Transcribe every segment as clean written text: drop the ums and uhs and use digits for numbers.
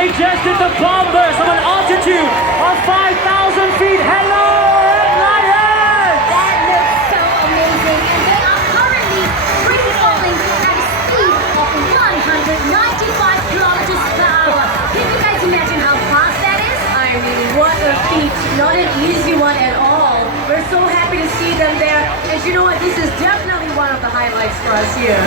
they just did the bomb burst from an altitude of 5,000 feet. Hello, Red Lions! That looks so amazing, and they are currently free falling at a speed of 195 kilometers per hour. Can you guys imagine how fast that is? I mean, what a feat. Not an easy one at all. We're so happy to see them there. And you know what? This is definitely one of the highlights for us here.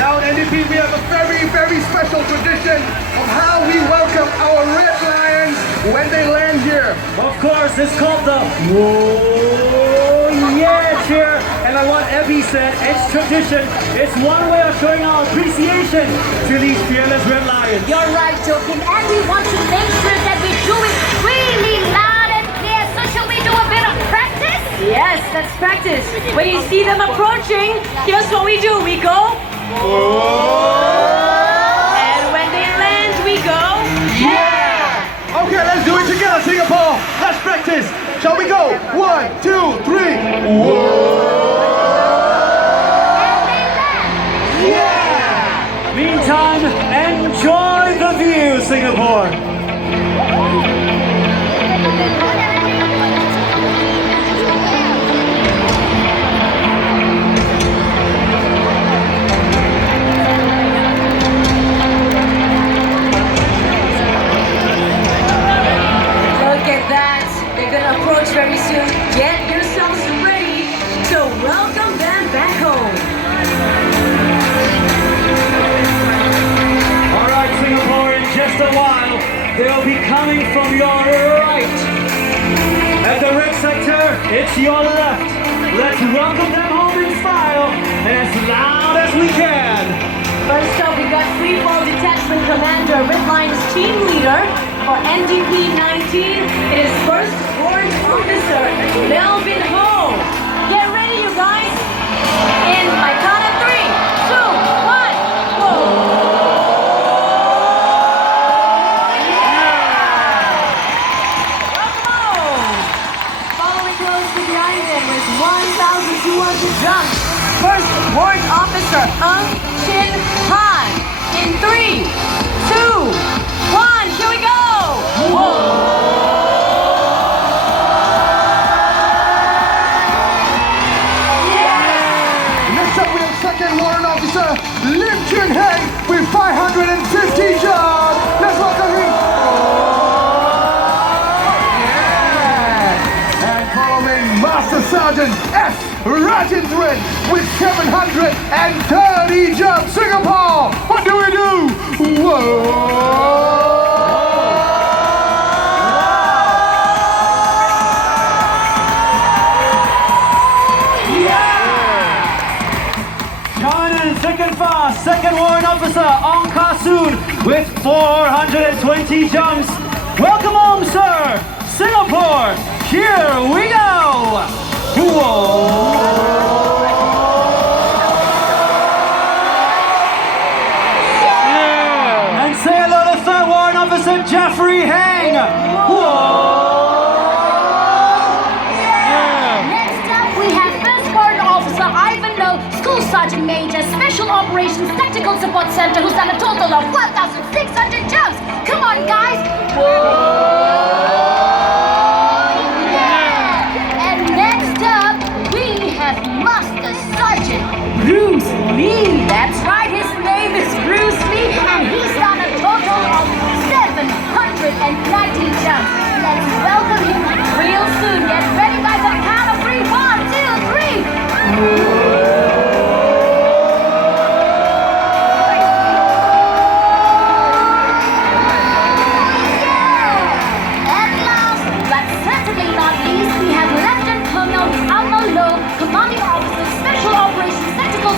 Now at NDP, we have a very, very special tradition of how we welcome our Red Lions when they land here. Of course, it's called the Whoa Yeah cheer. And like what Abby said, it's tradition. It's one way of showing our appreciation to these fearless Red Lions. You're right, Joking. And we want to make sure that we do it really loud and clear. So shall we do a bit of practice? Yes, let's practice. When you see them approaching, here's what we do. We go. And when they land, we go. Yeah! Okay, let's do it together, Singapore. Let's practice. Shall we go? 1, 2, 3. And they land. Yeah! Meantime, enjoy the view, Singapore. Look at that. They're gonna approach very soon. Get yourselves ready to welcome them back home. All right, Singapore, in just a while, they'll be coming from your right. At the red sector, it's your left. Let's welcome them home in style and as loud as we can. First up, we got Free Fall Detachment Commander, Red Lions Team Leader for NDP 19. It is First Warrant Officer, Melvin Ho. Get ready, you guys. In my count of 3, 2, 1, go. Welcome home. Following closely behind them with 1,200 jumps. First Warrant Officer, Chin Han. In 3, 2, 1, here we go! Next up, we have Second Warrant Officer Lim Chun Heng with 550 jobs. Let's welcome him. Yeah. And following Master Sergeant F. Rajendran with 730 jumps. Singapore, what do we do? Whoa! Second fast, Second Warrant Officer Ong Kasoon with 420 jumps. Welcome home, sir. Singapore, here we go. Whoa. Yeah. And say hello to Third Warrant Officer Jeffrey Hang. Whoa. Next up, we have First Warrant Officer Ivan Lowe, School Sergeant Major, Special Operations Tactical Support Center, who's done a total of 1,600 jumps. Come on, guys. Yeah. And next up, we have Master Sergeant Bruce Lee. That's right, his name is Bruce Lee, and he's done a total of 790 jumps. Let's welcome him real soon. Get ready, guys, on the count of 3. 1, 2, 3.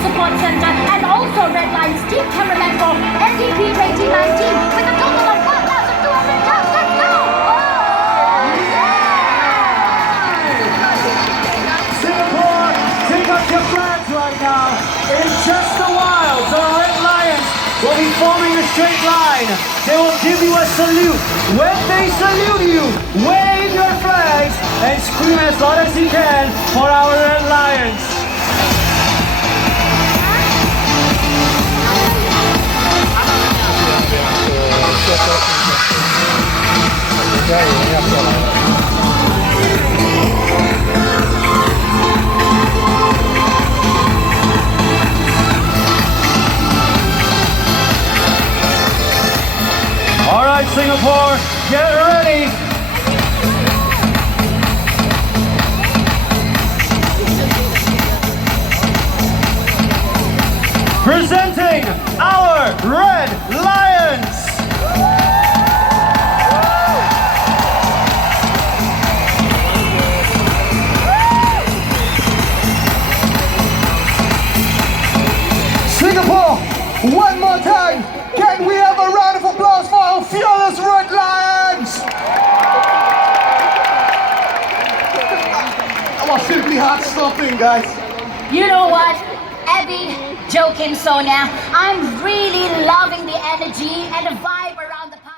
Support Center and also Red Lions Team Cameraman for NDP 2019 with a total of 1,200 jumps. Let's go! Singapore, take up your flags right now. In just a while, the Red Lions will be forming a straight line. They will give you a salute. When they salute you, wave your flags and scream as loud as you can for our Red Lions. right, Singapore, get ready. Presenting our Red Lions. Singapore, one more time, can we have a round of applause for our fearless Red Lions? That was simply heart-stopping, guys. You know what, Abby, joking so now, I'm really loving the energy and the vibe around the party.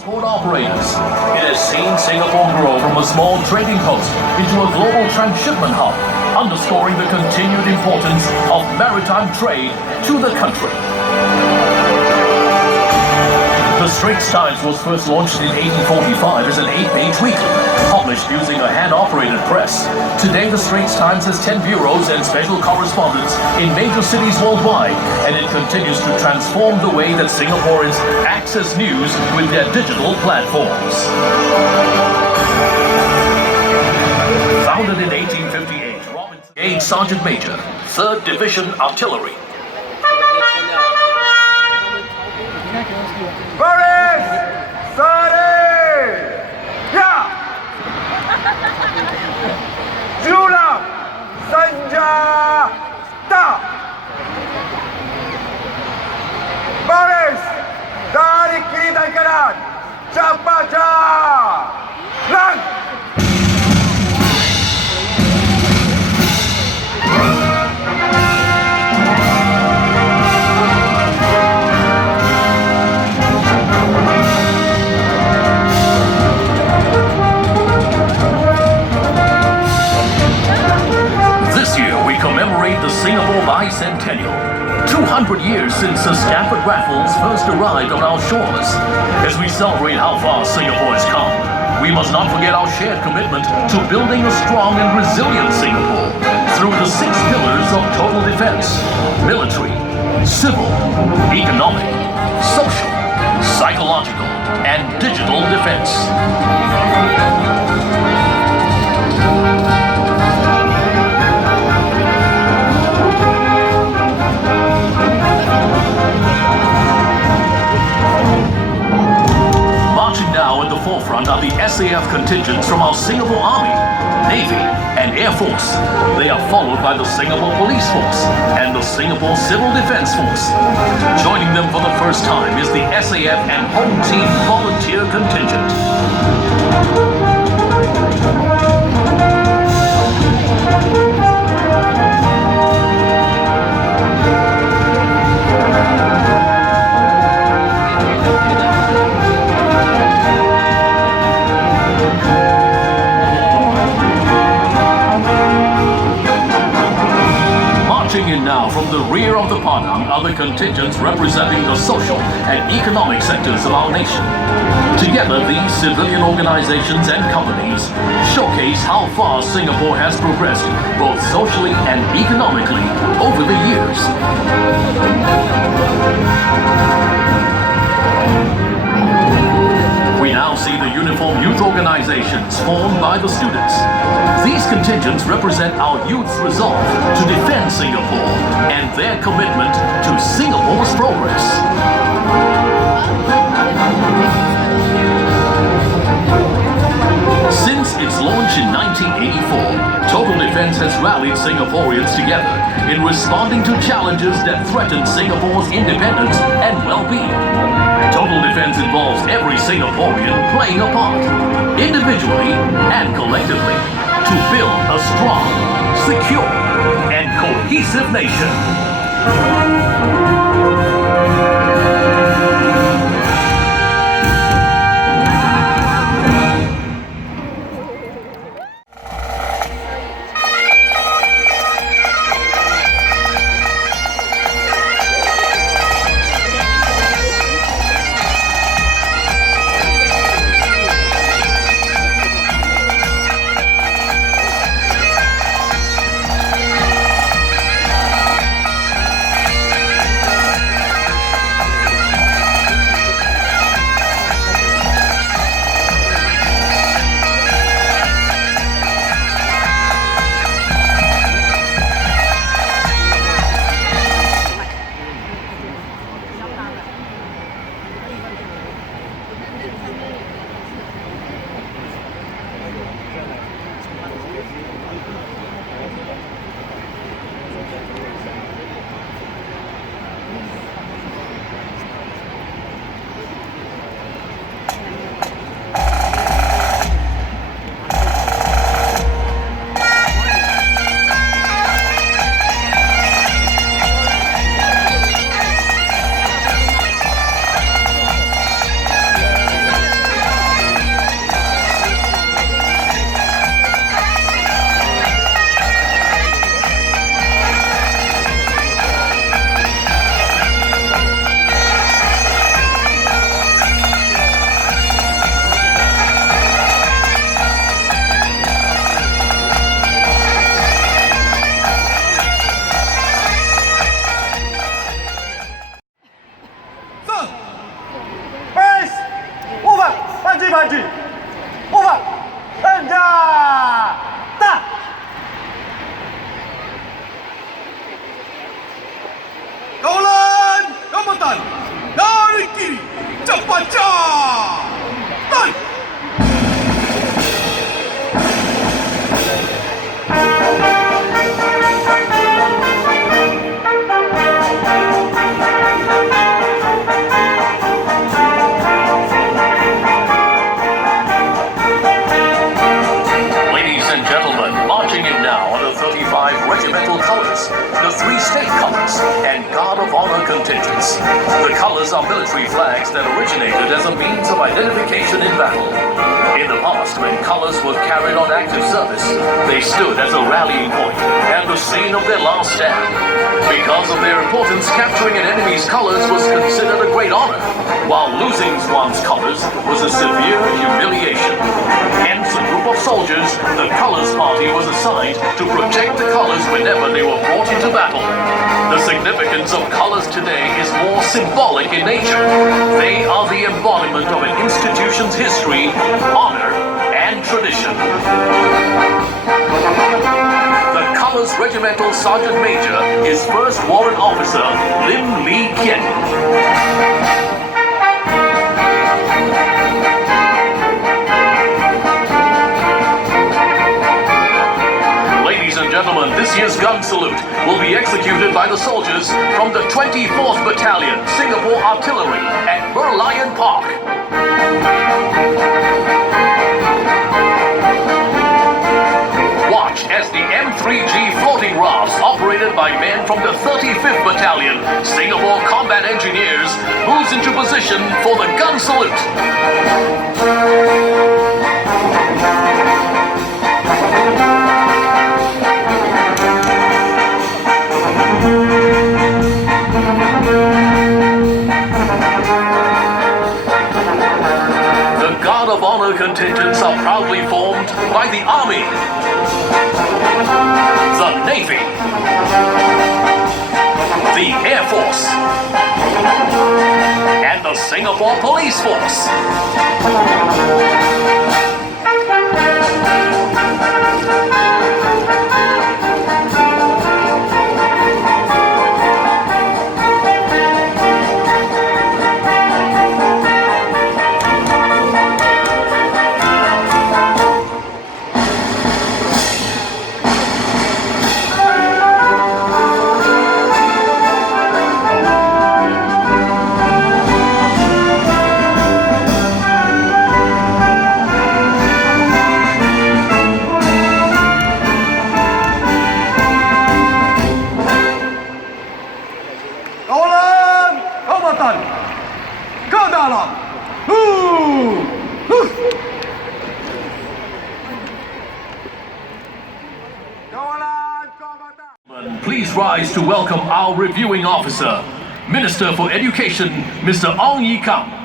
Port operators. It has seen Singapore grow from a small trading post into a global transshipment hub, underscoring the continued importance of maritime trade to the country. The Straits Times was first launched in 1845 as an 8-page weekly, published using a hand-operated press. Today, the Straits Times has 10 bureaus and special correspondents in major cities worldwide, and it continues to transform the way that Singaporeans access news with their digital platforms. Founded in 1858, Robinson Gage Sergeant Major, 3rd Division Artillery. Baris! Sare! Ya! Jula! Senjata! Baris! Dari kiri dan kanan! Capaja! Lang! Commemorate the Singapore Bicentennial. 200 years since Sir Stamford Raffles first arrived on our shores. As we celebrate how far Singapore has come, we must not forget our shared commitment to building a strong and resilient Singapore through the 6 pillars of total defense: military, civil, economic, social, psychological, and digital defense. Forefront are the SAF contingents from our Singapore Army, Navy, and Air Force. They are followed by the Singapore Police Force and the Singapore Civil Defence Force. Joining them for the first time is the SAF and Home Team Volunteer Contingent. From the rear of the Padang are the contingents representing the social and economic sectors of our nation. Together, these civilian organizations and companies showcase how far Singapore has progressed both socially and economically over the years. We now see the uniform youth organizations formed by the students. These contingents represent our youth's resolve to defend Singapore and their commitment to Singapore's progress. Since its launch in 1984, Total Defense has rallied Singaporeans together in responding to challenges that threaten Singapore's independence and well-being. Total Defense involves every Singaporean playing a part, individually and collectively, to build a strong, secure, and cohesive nation. the three state colors, and Guard of Honor contingents. The colors are military flags that originated as a means of identification in battle. In the past, when colors were carried on active service, they stood as a rallying point and the scene of their last stand. Because of their importance, capturing an enemy's colors was considered a great honor, while losing one's colors was a severe humiliation. Hence, a group of soldiers, the Colors Party, was assigned to protect the colors whenever they were brought into battle. The significance of colors today is more symbolic in nature. They are the embodiment of an institution's history, honor, and tradition. The Colors Regimental Sergeant Major is First Warrant Officer Lim Lee Kien. Gentlemen, this year's gun salute will be executed by the soldiers from the 24th Battalion, Singapore Artillery at Merlion Park. Watch as the M3G floating rafts operated by men from the 35th Battalion, Singapore Combat Engineers, moves into position for the gun salute. The Guard of Honor contingents are proudly formed by the Army, the Navy, the Air Force, and the Singapore Police Force. Please rise to welcome our reviewing officer, Minister for Education, Mr. Ong Yi Kam.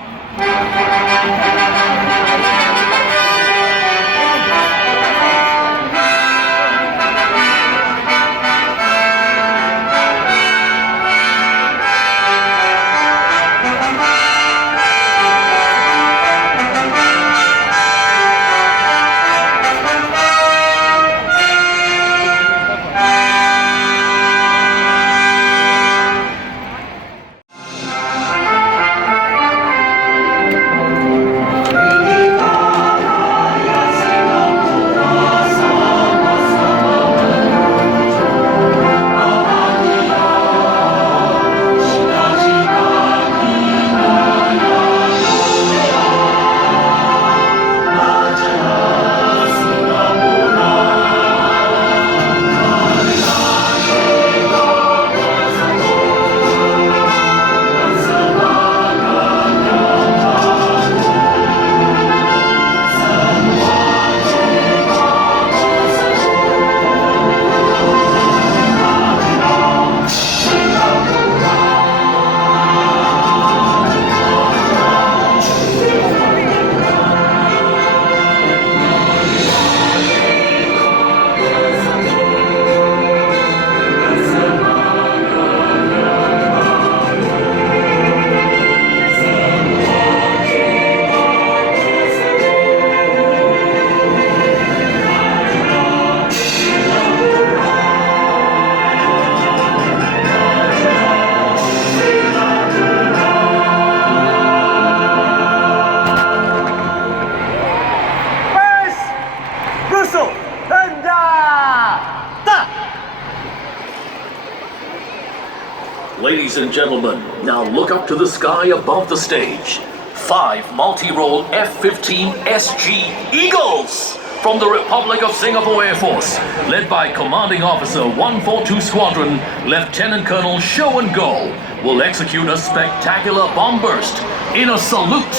Ladies and gentlemen, now look up to the sky above the stage. 5 multi-role F-15 SG Eagles from the Republic of Singapore Air Force, led by Commanding Officer 142 Squadron, Lieutenant Colonel Show and Go, will execute a spectacular bomb burst in a salute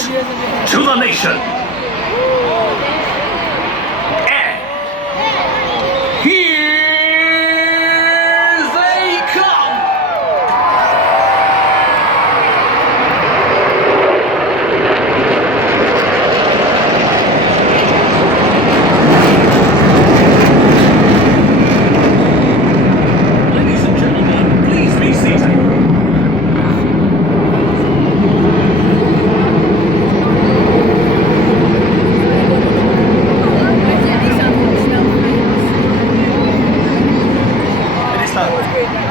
to the nation. And here they come! Ladies and gentlemen, please be seated.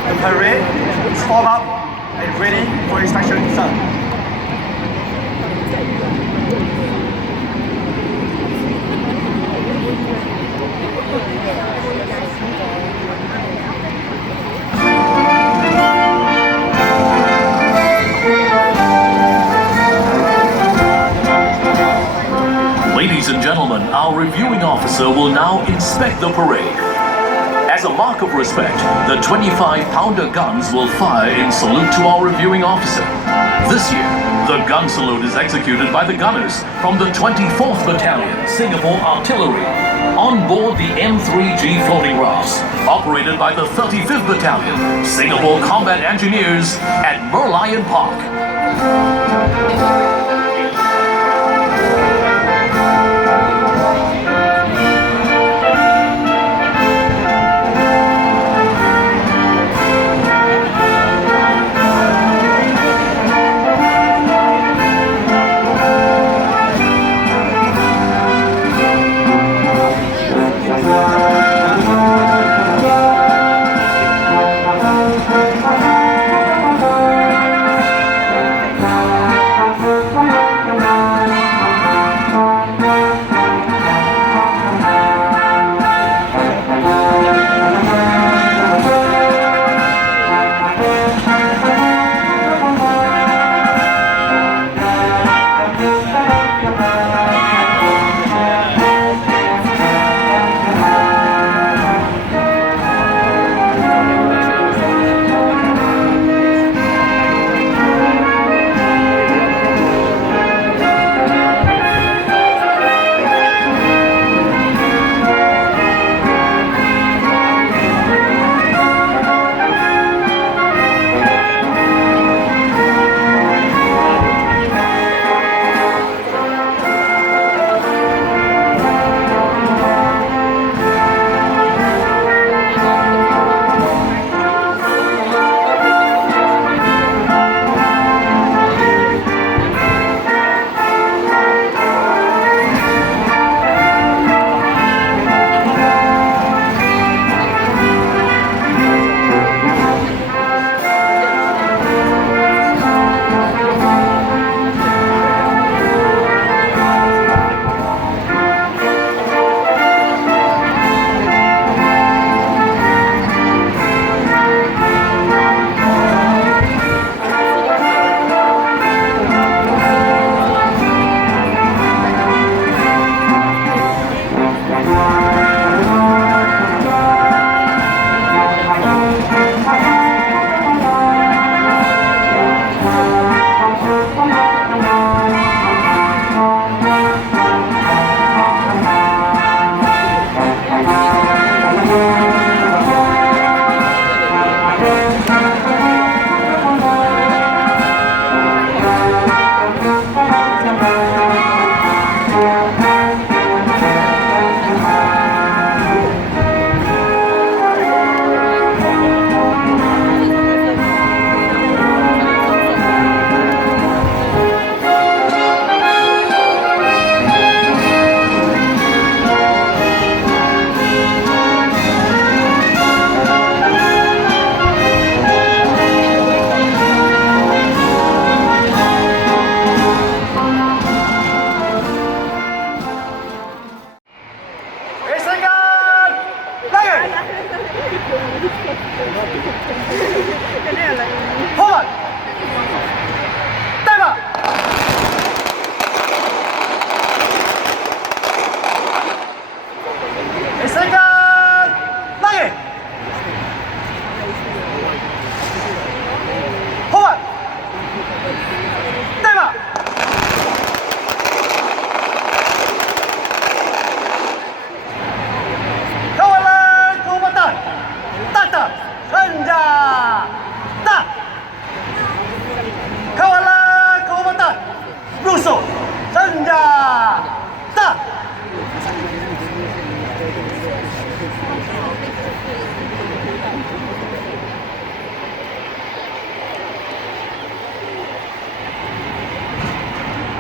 The parade is formed up and ready for inspection, sir. Ladies and gentlemen, our reviewing officer will now inspect the parade. As a mark of respect, the 25-pounder guns will fire in salute to our reviewing officer. This year, the gun salute is executed by the gunners from the 24th Battalion, Singapore Artillery, on board the M3G floating rafts, operated by the 35th Battalion, Singapore Combat Engineers at Merlion Park.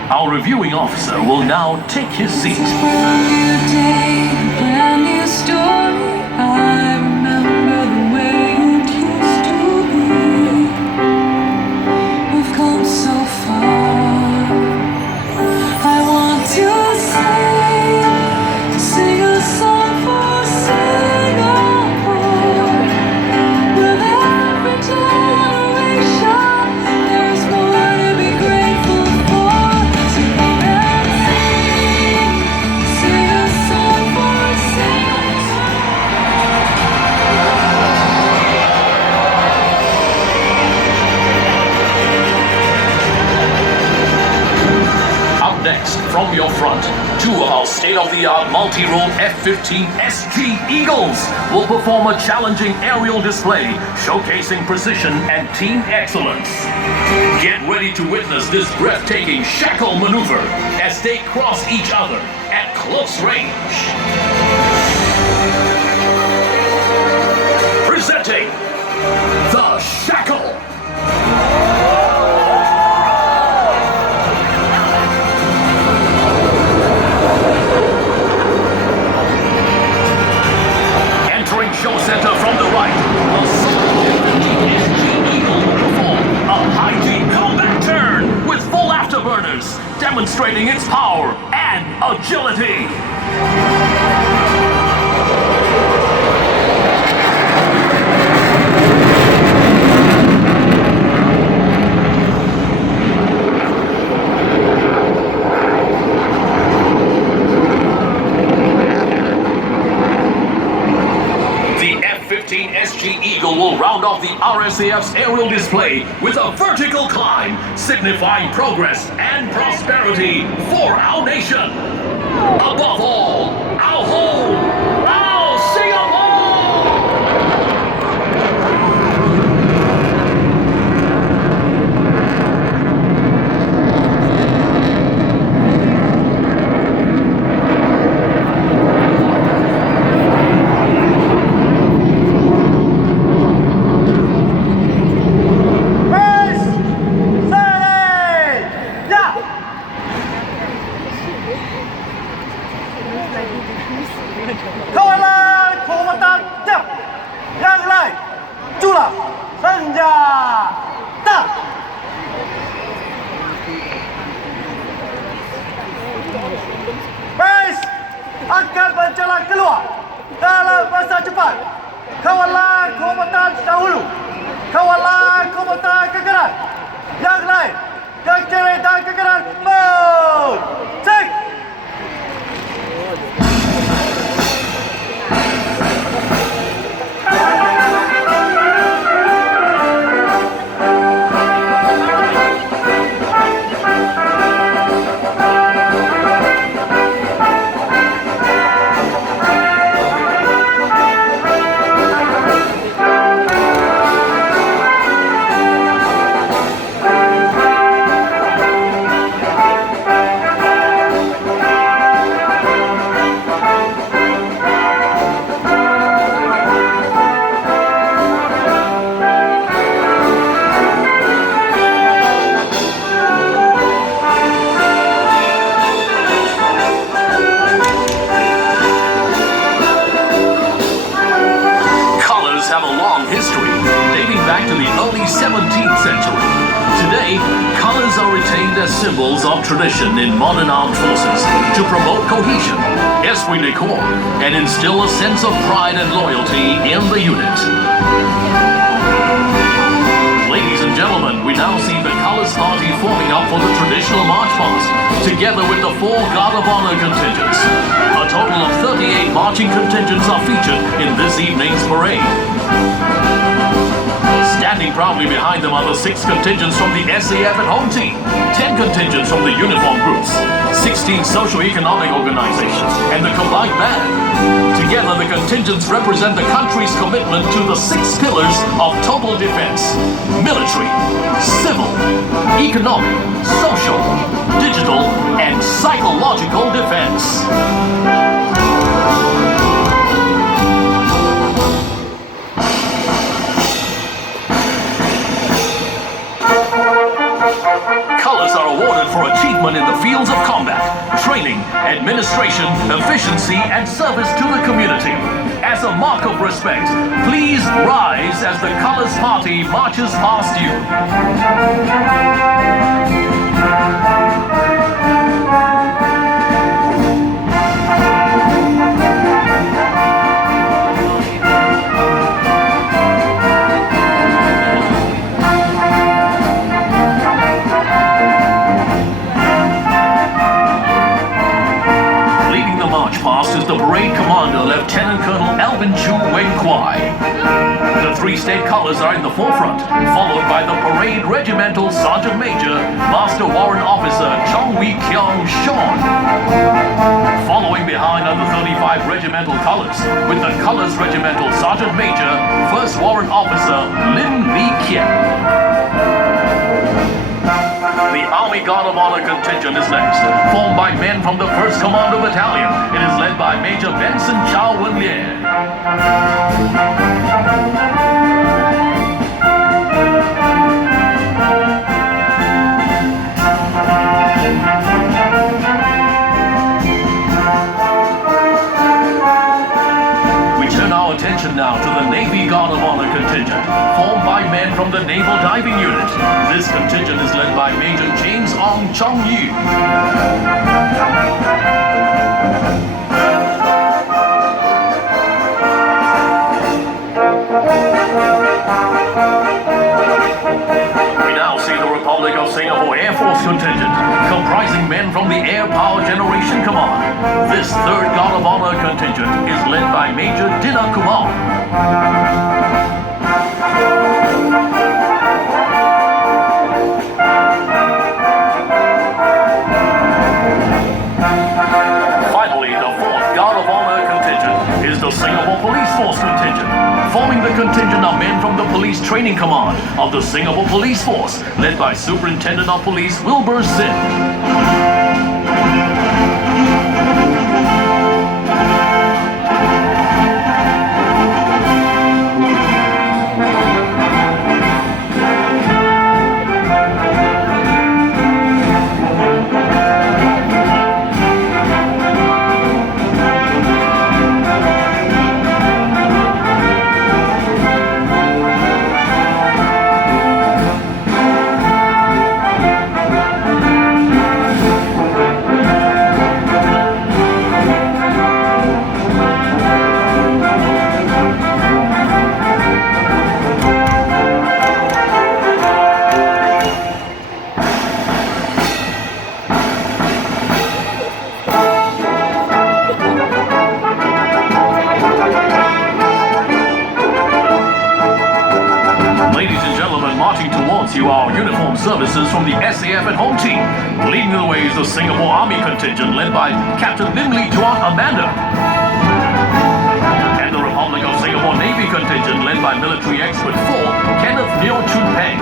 Our reviewing officer will now take his seat. Next, from your front, two of our state-of-the-art multi-role F-15 SG Eagles will perform a challenging aerial display showcasing precision and team excellence. Get ready to witness this breathtaking shackle maneuver as they cross each other at close range. Presenting the shackle. Show center from the right, the SG Eagle will perform a high-G combat turn with full afterburners, demonstrating its power and agility. SG Eagle will round off the RSAF's aerial display with a vertical climb, signifying progress and prosperity for our nation. Above all, our home, our Singapore! Base akan berjalan keluar dalam masa cepat. Kawalan kombatan dahulu. Kawalan kombatan ke kanan. Yang lain ke kiri dan ke kanan. Move! Take! Symbols of tradition in modern armed forces to promote cohesion, esprit de corps, and instill a sense of pride and loyalty in the unit. Ladies and gentlemen, we now see the Colors Party forming up for the traditional march past, together with the 4 Guard of Honor contingents. A total of 38 marching contingents are featured in this evening's parade. Standing proudly behind them are the 6 contingents from the SAF and home team, 10 contingents from the uniform groups, 16 socio-economic organizations, and the combined band. Together, the contingents represent the country's commitment to the 6 pillars of total defense: military, civil, economic, social, digital, and psychological defense. Colors are awarded for achievement in the fields of combat, training, administration, efficiency, and service to the community. As a mark of respect, please rise as the Colors Party marches past you. Is the parade commander, Lieutenant Colonel Alvin Chu Wen Kwai. The three state colors are in the forefront, followed by the parade regimental Sergeant Major, Master Warrant Officer Chong Wee Kyung Sean. Following behind are the 35 regimental colors, with the colors regimental Sergeant Major, First Warrant Officer Lim Lee Kien. The Army Guard of Honor contingent is next, formed by men from the 1st Commando Battalion. It is led by Major Benson Chow Wen Lie. Attention now to the Navy Guard of Honor contingent, formed by men from the Naval Diving Unit. This contingent is led by Major James Ong Chong Yu. We now see the Republic of Singapore Air Force contingent, comprising men from the Air Power Generation Command. This 3rd Guard of Honor contingent is led by Major Dinner Kumar. Finally, the 4th Guard of Honor contingent is the Singapore Police Force contingent. Forming the contingent are men from the Police Training Command of the Singapore Police Force, led by Superintendent of Police Wilbur Sin. Services from the SAF and Home Team. Leading the way is the Singapore Army contingent led by Captain Lim Lee Tuan Amanda. And the Republic of Singapore Navy contingent led by Military Expert 4 Kenneth Neo Chun Peng.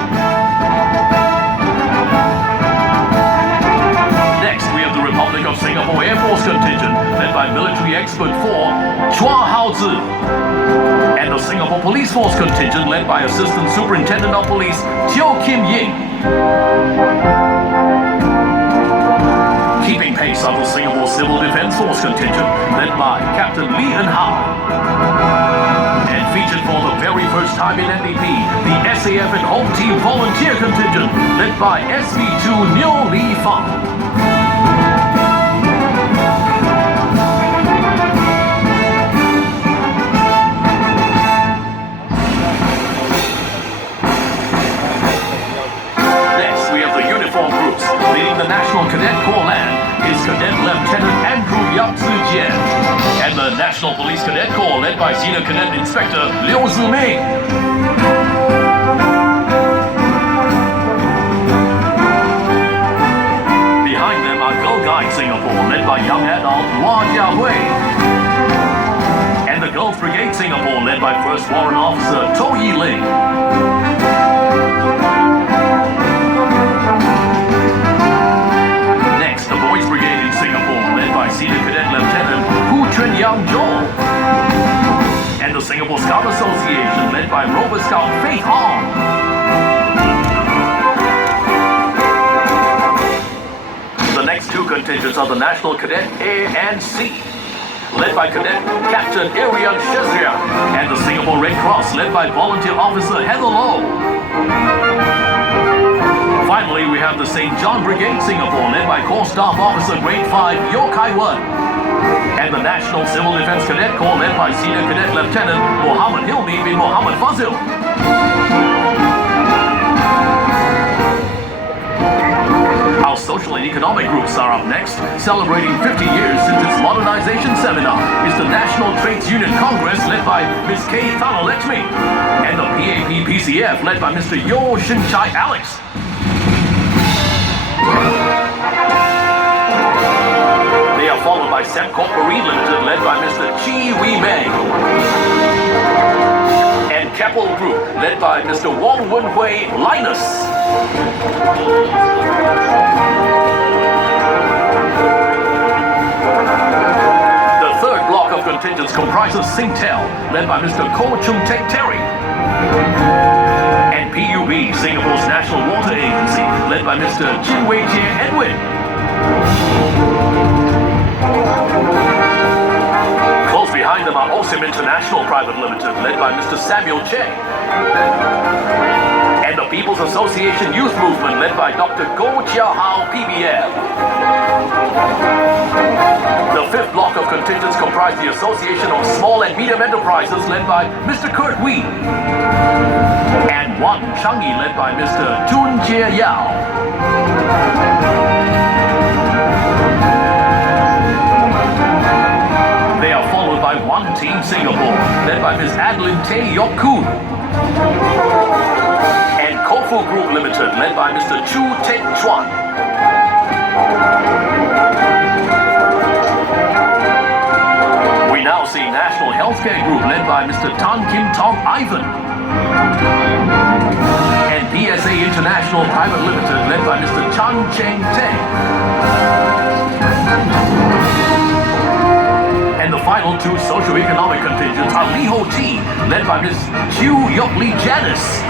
Next we have the Republic of Singapore Air Force contingent led by Military Expert 4 Chua Hao Zi. And the Singapore Police Force contingent led by Assistant Superintendent of Police Teo Kim Ying. Keeping pace are the Singapore Civil Defence Force contingent led by Captain Lee En Hao. And featured for the very first time in NDP, the SAF and Home Team Volunteer contingent led by SV2 Neo Lee Fang. Leading the National Cadet Corps Land is Cadet Lieutenant Andrew Yap Tzu Jian, and the National Police Cadet Corps led by Senior Cadet Inspector Liu Ziming. Behind them are Girl Guide Singapore led by young adult Hua Jiahui, and the Girls Brigade Singapore led by First Warrant Officer To Yi Ling. Senior Cadet Lieutenant Hu Chun Yang Zhou, and the Singapore Scout Association led by Rover Scout Faith Hong. contingents are the National Cadet A and C, led by Cadet Captain Arian Shezia, and the Singapore Red Cross, led by Volunteer Officer Heather Lowe. Finally, we have the St. John Brigade Singapore, led by Corps Staff Officer Grade 5 Yo Kai Wan, and the National Civil Defense Cadet Corps, led by Senior Cadet Lieutenant Mohammed Hilmi bin Mohammed Fazil. Our social and economic groups are up next. Celebrating 50 years since its modernization seminar is the National Trades Union Congress, led by Ms. K. Thanalekshmi, and the PAP-PCF, led by Mr. Yo Shin-Chai Alex. They are followed by Semcorp Marine Limited, led by Mr. Chi Wee Meng, and Keppel Group, led by Mr. Wong Wen Hui Linus. The third block of contingents comprises Singtel, led by Mr. Ko Chung Tek Terry, and PUB, Singapore's National Water Agency, led by Mr. Chin Wei Jie Edwin. Close behind them are OSIM International Private Limited, led by Mr. Samuel Che, and the People's Association Youth Movement, led by Dr. Goh Chia Hao PBL. The fifth block of contingents comprise the Association of Small and Medium Enterprises, led by Mr. Kurt Wee, and Wan Changi, led by Mr. Tun Jie Yao. They are followed by One Team Singapore, led by Ms. Adeline Tay Yok Koon, and Kofu Group Limited, led by Mr. Chu Tek Chuan. We now see National Healthcare Group, led by Mr. Tan Kim Tong Ivan, and PSA International Private Limited, led by Mr. Chan Cheng Teng. And the final two socio-economic contingents are Liho T, led by Ms. Chiu Yok Lee Janice,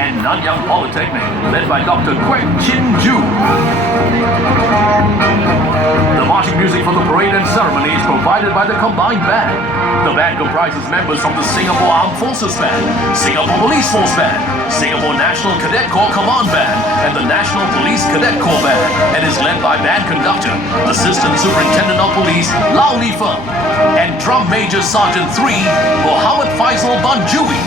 and Nanyang Polytechnic, led by Dr. Kwek Chin Ju. The marching music for the parade and ceremony is provided by the combined band. The band comprises members of the Singapore Armed Forces Band, Singapore Police Force Band, Singapore National Cadet Corps Command Band, and the National Police Cadet Corps Band, and is led by band conductor, Assistant Superintendent of Police Lau Li Feng, and Drum Major Sergeant 3 Mohammed Faisal Banjui.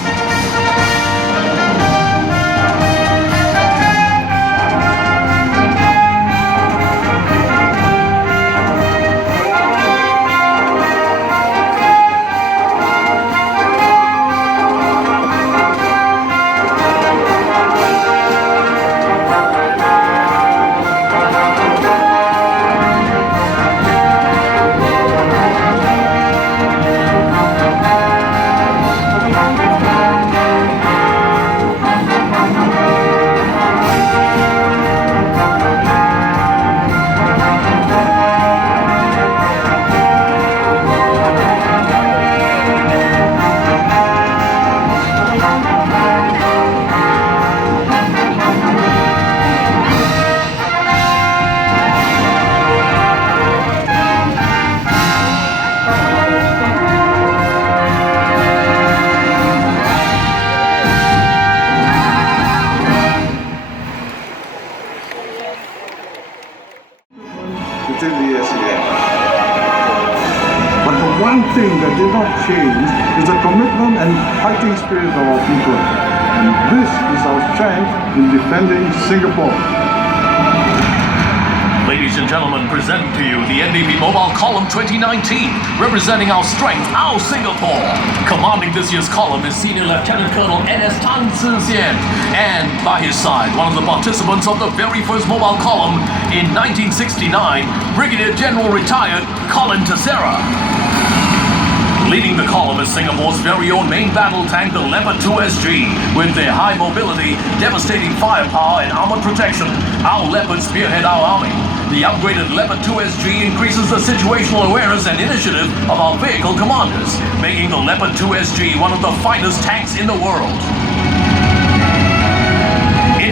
Within the SEF. But the one thing that did not change is the commitment and fighting spirit of our people. And this is our strength in defending Singapore. Ladies and gentlemen, present to you the NDP Mobile Column 2019, representing our strength, our Singapore. Commanding this year's column is Senior Lieutenant Colonel N.S. Tan Tzu Sien, and by his side, one of the participants of the very first Mobile Column in 1969, Brigadier General Retired Colin Tessera. Leading the column is Singapore's very own main battle tank, the Leopard 2 SG. With their high mobility, devastating firepower, and armored protection, our Leopards spearhead our army. The upgraded Leopard 2 SG increases the situational awareness and initiative of our vehicle commanders, making the Leopard 2 SG one of the finest tanks in the world.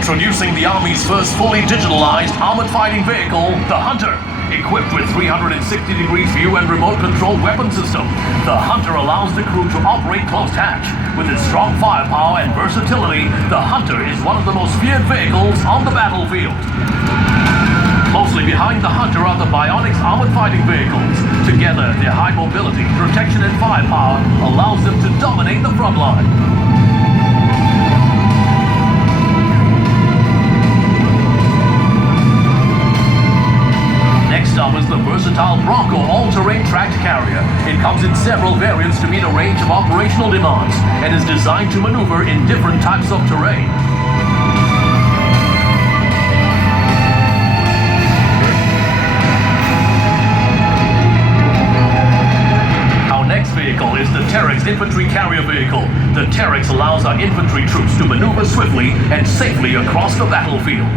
Introducing the Army's first fully digitalized armored fighting vehicle, the Hunter. Equipped with 360-degree view and remote-controlled weapon system, the Hunter allows the crew to operate closed hatch. With its strong firepower and versatility, the Hunter is one of the most feared vehicles on the battlefield. Closely behind the Hunter are the Bionics armored fighting vehicles. Together, their high mobility, protection, and firepower allows them to dominate the front line. Next up is the versatile Bronco all-terrain tracked carrier. It comes in several variants to meet a range of operational demands and is designed to maneuver in different types of terrain. Our next vehicle is the Terex infantry carrier vehicle. The Terex allows our infantry troops to maneuver swiftly and safely across the battlefield.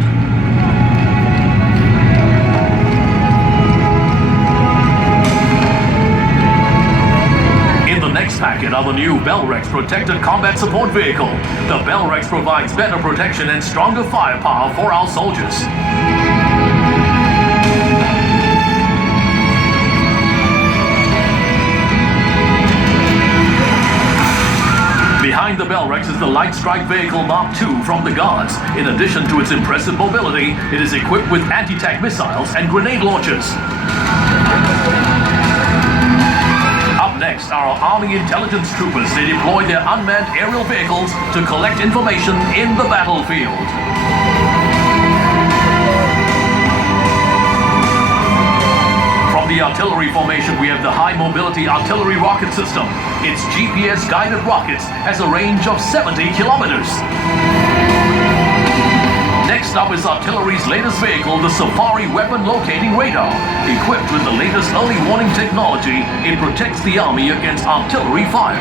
Next packet are the new Bellrex Protected Combat Support Vehicle. The Bellrex provides better protection and stronger firepower for our soldiers. Behind the Bellrex is the Light Strike Vehicle Mark II from the Guards. In addition to its impressive mobility, it is equipped with anti-tank missiles and grenade launchers. Next are our Army intelligence troopers. They deploy their unmanned aerial vehicles to collect information in the battlefield. From the artillery formation, we have the high mobility artillery rocket system. Its GPS guided rockets has a range of 70 kilometers. Next up is artillery's latest vehicle, the Safari Weapon Locating Radar. Equipped with the latest early warning technology, it protects the Army against artillery fire.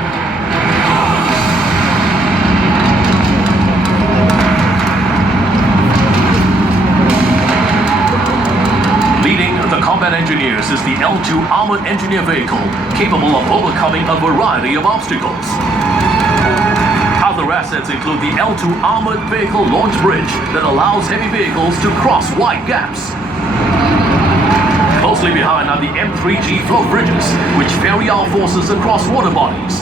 Leading the combat engineers is the L2 Armored Engineer Vehicle, capable of overcoming a variety of obstacles. Other assets include the L2 Armored Vehicle Launch Bridge that allows heavy vehicles to cross wide gaps. Closely behind are the M3G float bridges, which ferry our forces across water bodies.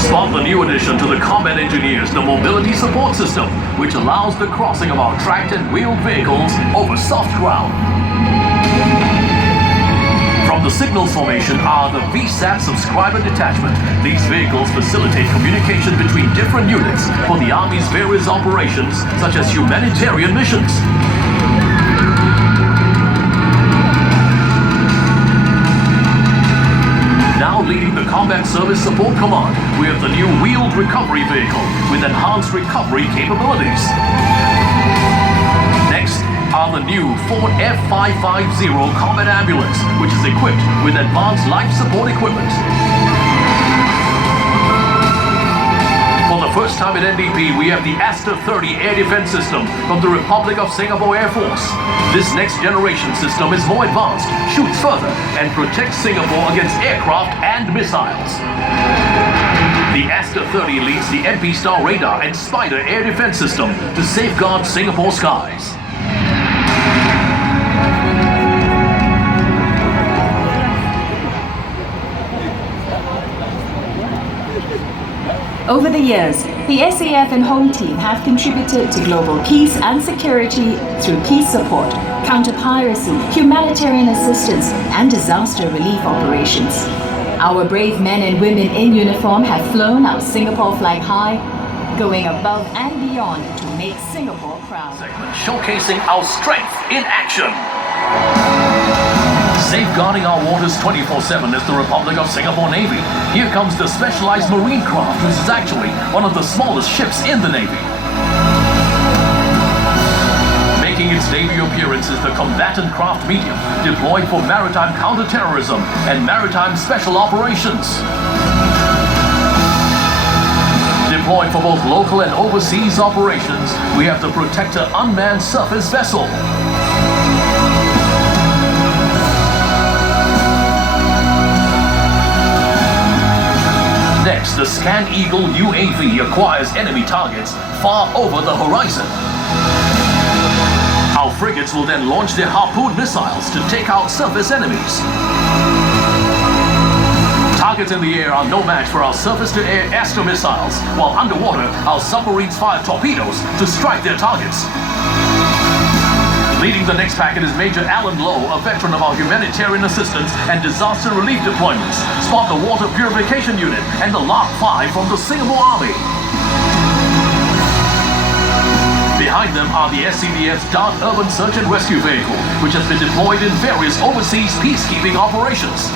Spot the new addition to the combat engineers, the Mobility Support System, which allows the crossing of our tracked and wheeled vehicles over soft ground. From the signals formation are the VSAT subscriber detachment. These vehicles facilitate communication between different units for the Army's various operations, such as humanitarian missions. Now leading the Combat Service Support Command, we have the new Wheeled Recovery Vehicle with enhanced recovery capabilities. Next are the new Ford F550 Combat Ambulance, which is equipped with advanced life support equipment. For the first time at NDP, we have the Aster 30 air defense system from the Republic of Singapore Air Force. This next generation system is more advanced, shoots further, and protects Singapore against aircraft and missiles. The Aster 30 leads the MP Star radar and Spider air defense system to safeguard Singapore skies. Over the years, the SAF and Home Team have contributed to global peace and security through peace support, counter-piracy, humanitarian assistance, and disaster relief operations. Our brave men and women in uniform have flown our Singapore flag high, going above and beyond to make Singapore proud. Segment showcasing our strength in action. Safeguarding our waters 24/7 is the Republic of Singapore Navy. Here comes the specialized marine craft, which is actually one of the smallest ships in the Navy. Making its debut appearance is the combatant craft medium, deployed for maritime counterterrorism and maritime special operations. Deployed for both local and overseas operations, we have the Protector unmanned surface vessel. Next, the Scan Eagle UAV acquires enemy targets far over the horizon. Our frigates will then launch their Harpoon missiles to take out surface enemies. Targets in the air are no match for our surface-to-air Aster missiles, while underwater, our submarines fire torpedoes to strike their targets. Leading the next packet is Major Alan Lowe, a veteran of our humanitarian assistance and disaster relief deployments, Spot the Water Purification Unit, and the Lark 5 from the Singapore Army. Behind them are the SCDF's Dart Urban Search and Rescue Vehicle, which has been deployed in various overseas peacekeeping operations.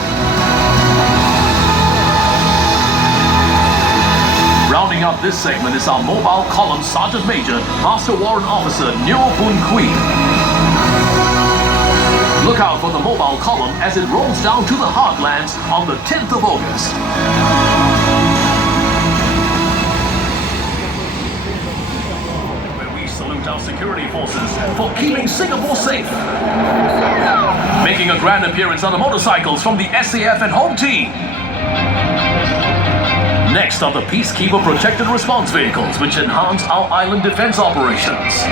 Rounding up this segment is our Mobile Column Sergeant Major, Master Warrant Officer Nero Boon Kui. Look out for the Mobile Column as it rolls down to the Heartlands on the 10th of August. Where we salute our security forces for keeping Singapore safe. Making a grand appearance on the motorcycles from the SAF and Home Team. Next are the Peacekeeper Protected Response Vehicles, which enhance our island defense operations.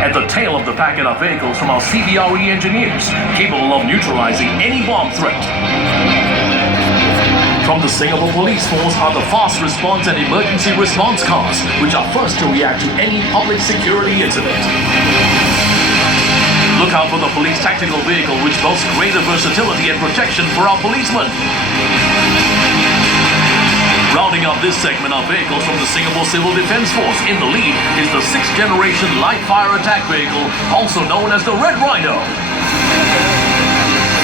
At the tail of the packet are vehicles from our CBRE engineers, capable of neutralizing any bomb threat. From the Singapore Police Force are the Fast Response and Emergency Response Cars, which are first to react to any public security incident. Look out for the Police Tactical Vehicle, which boasts greater versatility and protection for our policemen. Rounding up this segment are vehicles from the Singapore Civil Defence Force. In the lead is the 6th generation light fire attack vehicle, also known as the Red Rhino.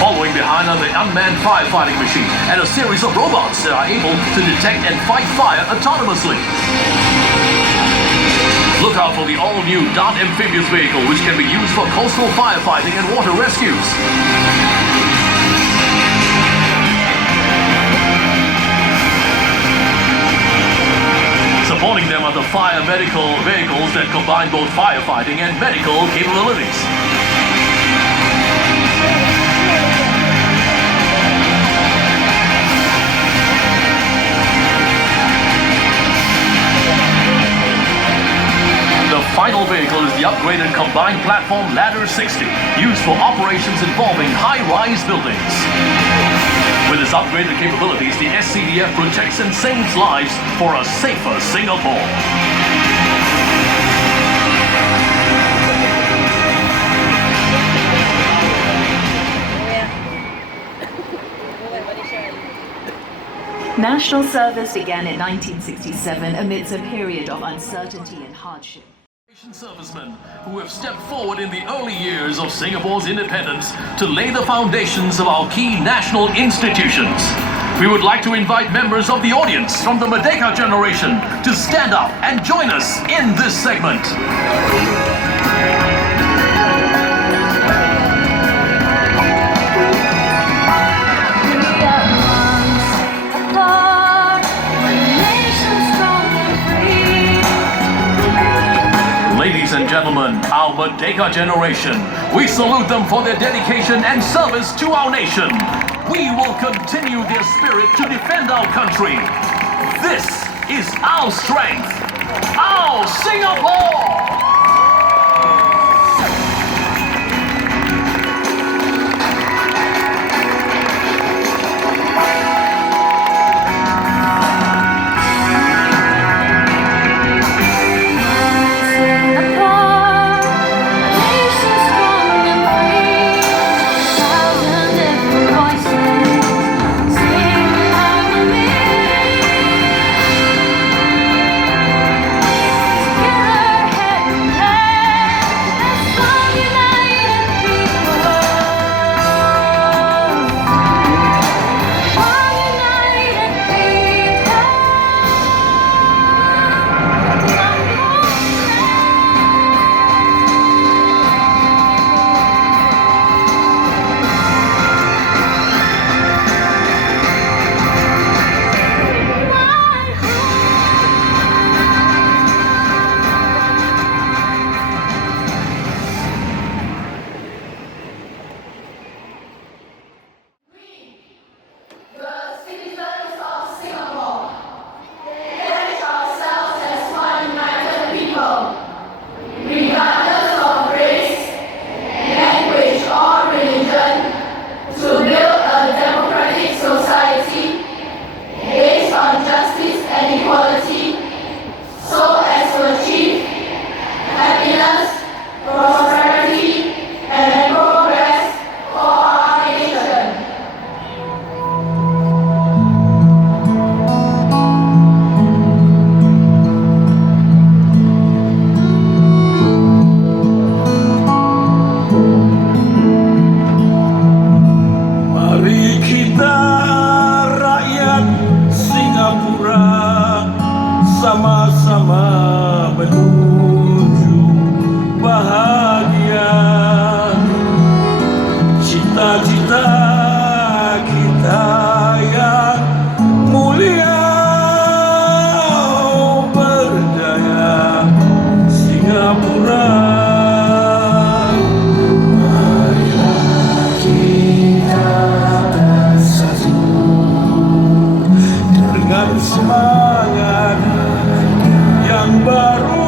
Following behind are the unmanned firefighting machine and a series of robots that are able to detect and fight fire autonomously. Look out for the all-new Dart amphibious vehicle, which can be used for coastal firefighting and water rescues. Supporting them are the fire medical vehicles that combine both firefighting and medical capabilities. The final vehicle is the upgraded combined platform Ladder 60, used for operations involving high-rise buildings. With its upgraded capabilities, the SCDF protects and saves lives for a safer Singapore. National service began in 1967 amidst a period of uncertainty and hardship. Servicemen who have stepped forward in the early years of Singapore's independence to lay the foundations of our key national institutions. We would like to invite members of the audience from the Merdeka generation to stand up and join us in this segment. Ladies and gentlemen, our Merdeka generation, we salute them for their dedication and service to our nation. We will continue their spirit to defend our country. This is our strength, our Singapore! Kita rakyat Singapura sama-sama menuju bahagia. Cita-cita kita yang mulia, berdaya Singapura. Marilah kita bersatu dengan semangat yang baru.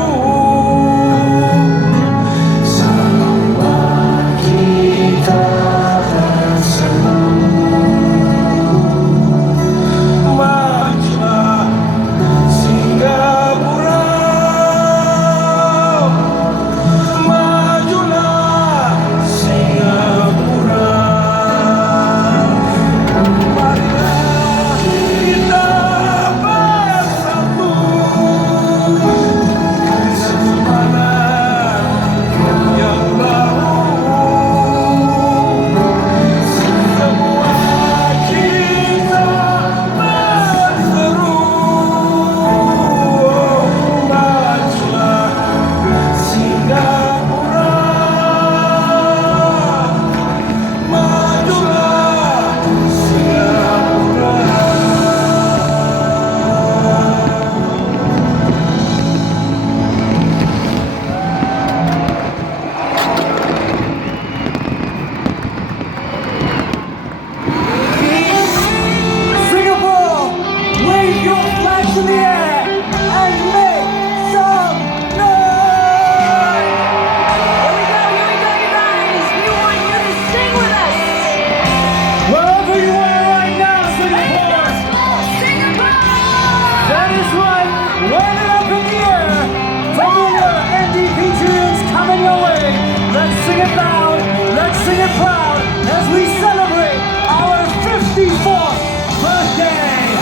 Sing it loud, let's sing it proud as we celebrate our 54th birthday.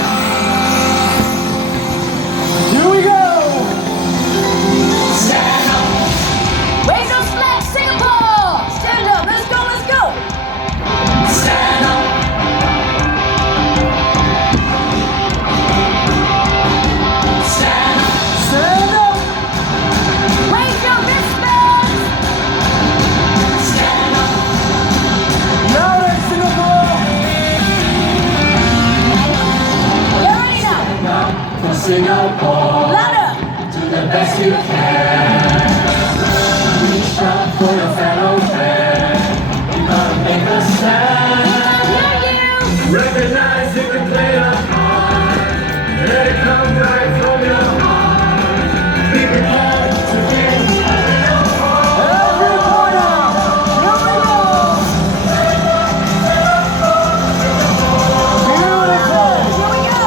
Here we go. Stand up. Raise those flags, Singapore. Stand up. Let's go, let's go. Stand up. Stand up. Stand up. Raise your wristbands. Stand up. Louder, Singapore. Get ready now. For Singapore, Louder. do the best you can. Reach out for your fellow man. You gotta make a stand. Recognize you can play the part. Let it come right from your heart. Be prepared to give Everybody, here we go. Beautiful. Here we go.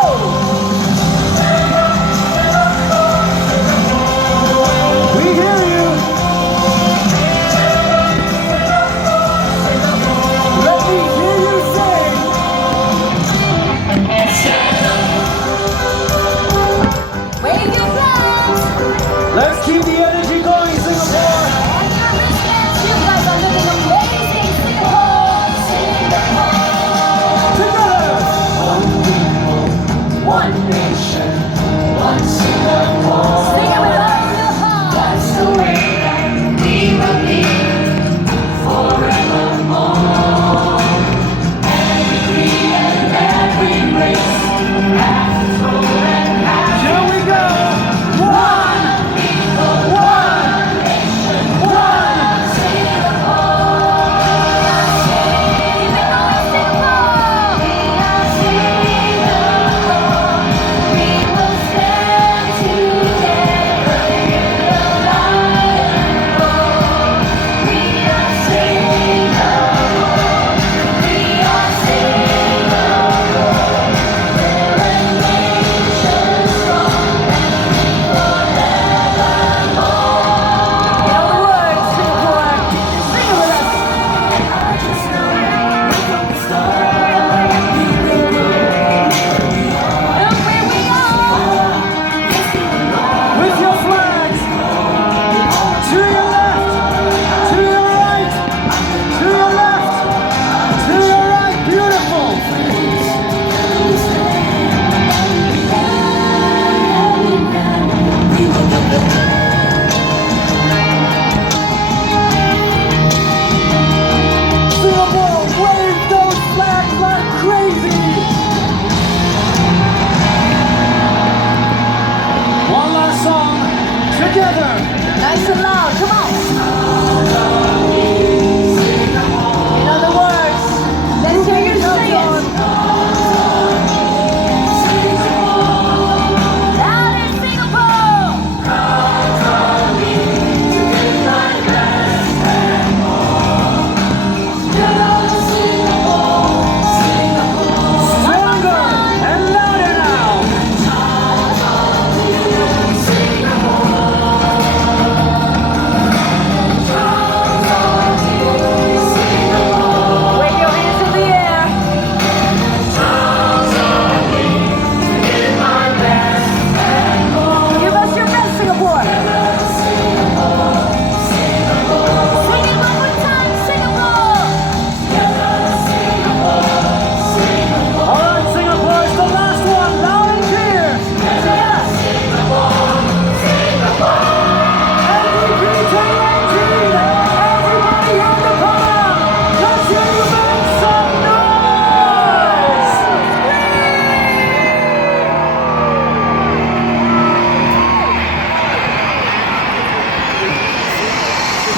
We hear you. Let me hear you sing.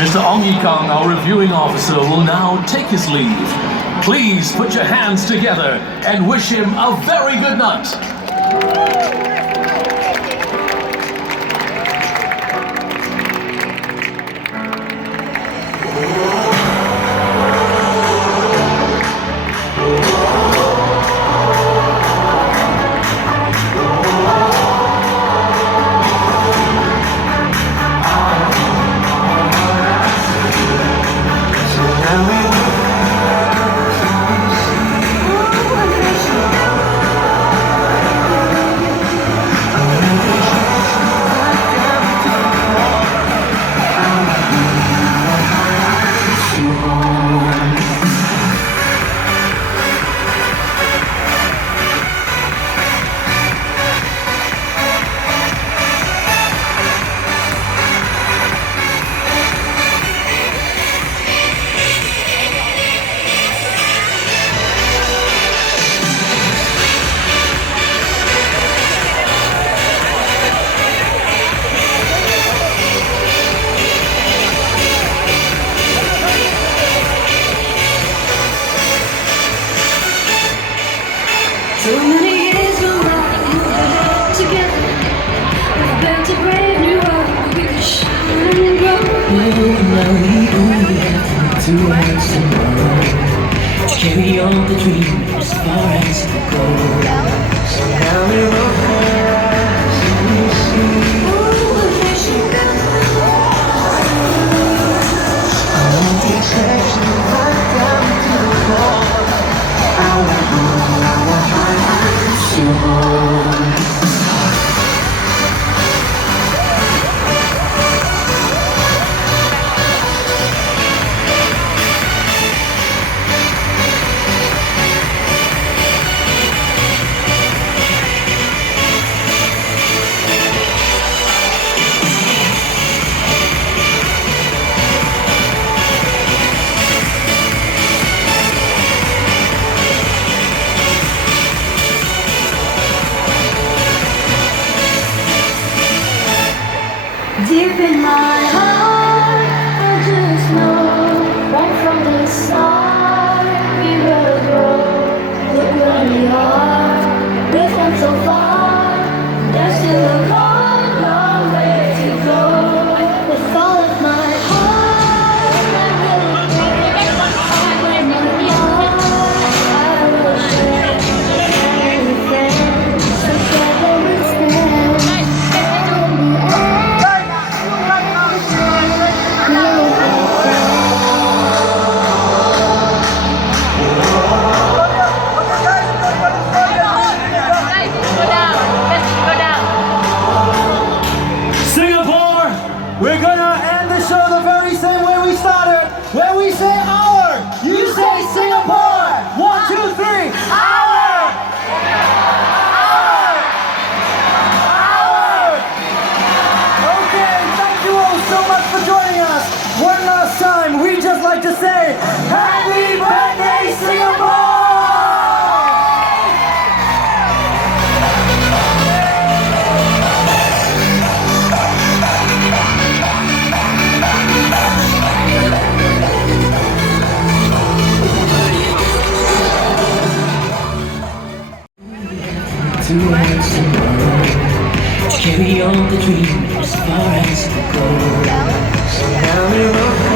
Mr. Ong Yi-kang, our reviewing officer, will now take his leave. Please put your hands together and wish him a very good night. So many years gone by, we were back together. We've built a brand new world where we could shine and grow. Now we only have to ask tomorrow to carry on the dream as far as it goes. So now we're all rising, we see. Ooh, there she goes. I want the attraction right down to the core. I want more, I want higher, so Deep in my heart, I just know right from the start we will grow. Look where we are, we've come so far. There's still a long, long way to go. With all of my heart, I will pray. With my heart, I will share. Everything together we stand. In the end. Singapore, we're gonna end the show the very same way we started. When we say our, you say Singapore. 1, 2, 3. Our! Our! Our! Okay, thank you all so much for joining us. One last time, we just like to say, Happy Birthday, Singapore! to ask tomorrow to carry on the dream as far as it goes. So now we're all